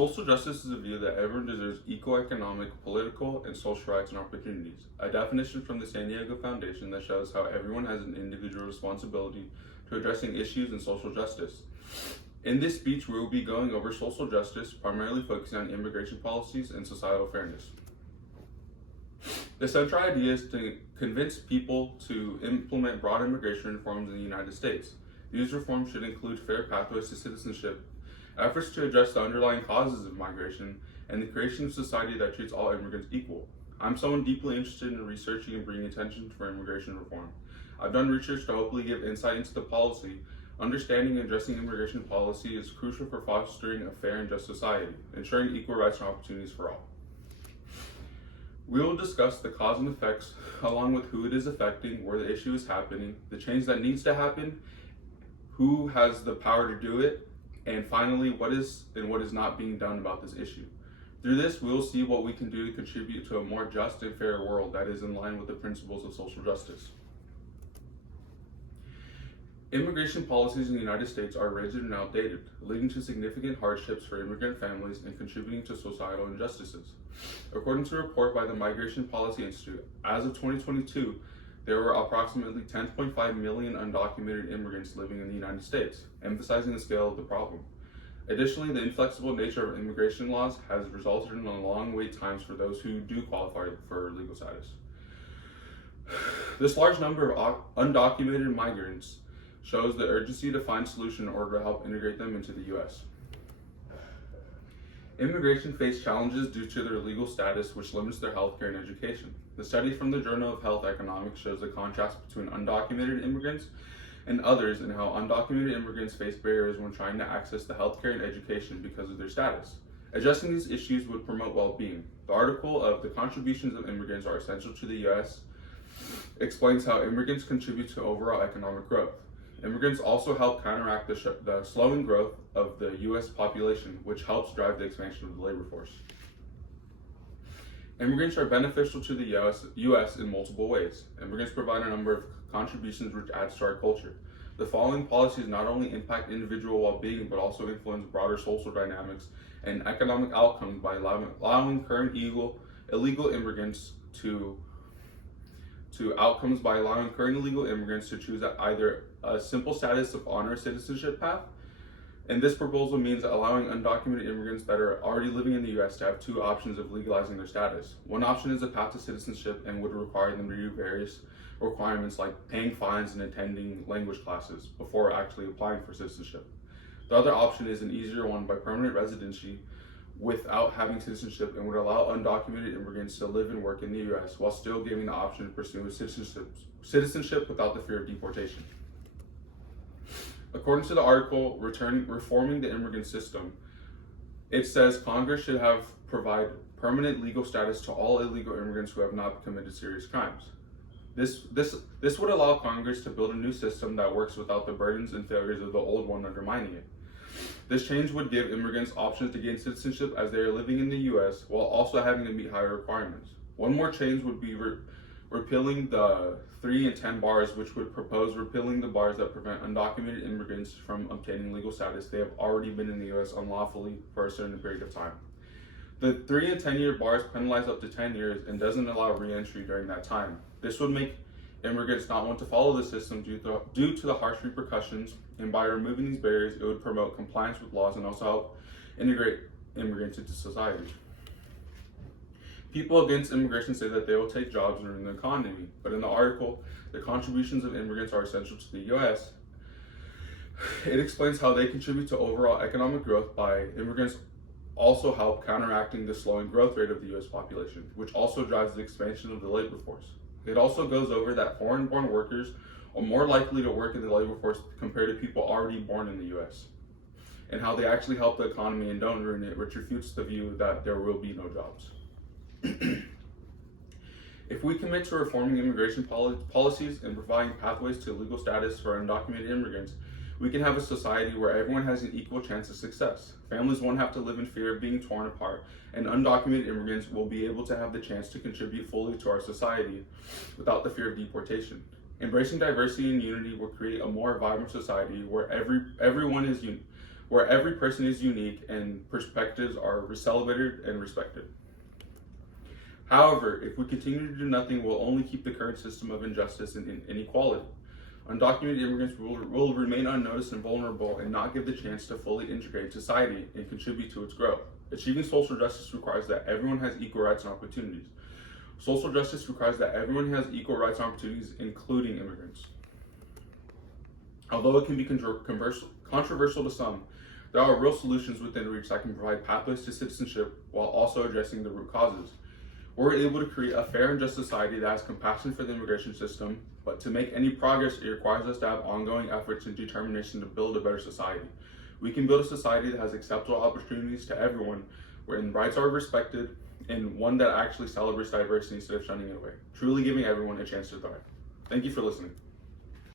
Social justice is a view that everyone deserves equal economic, political, and social rights and opportunities. A definition from the San Diego Foundation that shows how everyone has an individual responsibility to addressing issues in social justice. In this speech, we will be going over social justice, primarily focusing on immigration policies and societal fairness. The central idea is to convince people to implement broad immigration reforms in the United States. These reforms should include fair pathways to citizenship, efforts to address the underlying causes of migration, and the creation of a society that treats all immigrants equal. I'm someone deeply interested in researching and bringing attention for immigration reform. I've done research to hopefully give insight into the policy. Understanding and addressing immigration policy is crucial for fostering a fair and just society, ensuring equal rights and opportunities for all. We will discuss the cause and effects, along with who it is affecting, where the issue is happening, the change that needs to happen, who has the power to do it, and finally, what is and what is not being done about this issue. Through this, we will see what we can do to contribute to a more just and fair world that is in line with the principles of social justice. Immigration policies in the United States are rigid and outdated, leading to significant hardships for immigrant families and contributing to societal injustices. According to a report by the Migration Policy Institute, as of 2022, there were approximately 10.5 million undocumented immigrants living in the United States, emphasizing the scale of the problem. Additionally, the inflexible nature of immigration laws has resulted in long wait times for those who do qualify for legal status. This large number of undocumented migrants shows the urgency to find a solution in order to help integrate them into the U.S. Immigration face challenges due to their legal status, which limits their healthcare and education. The study from the Journal of Health Economics shows the contrast between undocumented immigrants and others and how undocumented immigrants face barriers when trying to access the healthcare and education because of their status. Addressing these issues would promote well-being. The article of The Contributions of Immigrants Are Essential to the U.S. explains how immigrants contribute to overall economic growth. Immigrants also help counteract the slowing growth of the U.S. population, which helps drive the expansion of the labor force. Immigrants are beneficial to the U.S. in multiple ways. Immigrants provide a number of contributions which adds to our culture. The following policies not only impact individual well-being, but also influence broader social dynamics and economic outcomes by allowing current illegal immigrants to choose either a simple status of honor citizenship path. And this proposal means allowing undocumented immigrants that are already living in the U.S. to have two options of legalizing their status. One option is a path to citizenship and would require them to do various requirements like paying fines and attending language classes before actually applying for citizenship. The other option is an easier one by permanent residency without having citizenship and would allow undocumented immigrants to live and work in the U.S. while still giving the option to pursue citizenship without the fear of deportation. According to the article, Reforming the Immigrant System, it says Congress should provide permanent legal status to all illegal immigrants who have not committed serious crimes. This would allow Congress to build a new system that works without the burdens and failures of the old one undermining it. This change would give immigrants options to gain citizenship as they are living in the U.S. while also having to meet higher requirements. One more change would be repealing the 3 and 10 bars, which would propose repealing the bars that prevent undocumented immigrants from obtaining legal status. They have already been in the U.S. unlawfully for a certain period of time. The 3 and 10-year bars penalize up to 10 years and doesn't allow re-entry during that time. This would make immigrants not want to follow the system due to the harsh repercussions, and by removing these barriers, it would promote compliance with laws and also help integrate immigrants into society. People against immigration say that they will take jobs and ruin the economy, but in the article, The Contributions of Immigrants Are Essential to the U.S., it explains how they contribute to overall economic growth by immigrants also help counteracting the slowing growth rate of the U.S. population, which also drives the expansion of the labor force. It also goes over that foreign-born workers are more likely to work in the labor force compared to people already born in the U.S., and how they actually help the economy and don't ruin it, which refutes the view that there will be no jobs. If we commit to reforming immigration policies and providing pathways to legal status for undocumented immigrants, we can have a society where everyone has an equal chance of success. Families won't have to live in fear of being torn apart, and undocumented immigrants will be able to have the chance to contribute fully to our society without the fear of deportation. Embracing diversity and unity will create a more vibrant society where everyone is where every person is unique and perspectives are celebrated and respected. However, if we continue to do nothing, we'll only keep the current system of injustice and inequality. Undocumented immigrants will remain unnoticed and vulnerable and not give the chance to fully integrate society and contribute to its growth. Achieving social justice requires that everyone has equal rights and opportunities. Social justice requires that everyone has equal rights and opportunities, including immigrants. Although it can be controversial to some, there are real solutions within reach that can provide pathways to citizenship while also addressing the root causes. We're able to create a fair and just society that has compassion for the immigration system, but to make any progress, it requires us to have ongoing efforts and determination to build a better society. We can build a society that has acceptable opportunities to everyone, wherein rights are respected, and one that actually celebrates diversity instead of shunning it away, truly giving everyone a chance to thrive. Thank you for listening.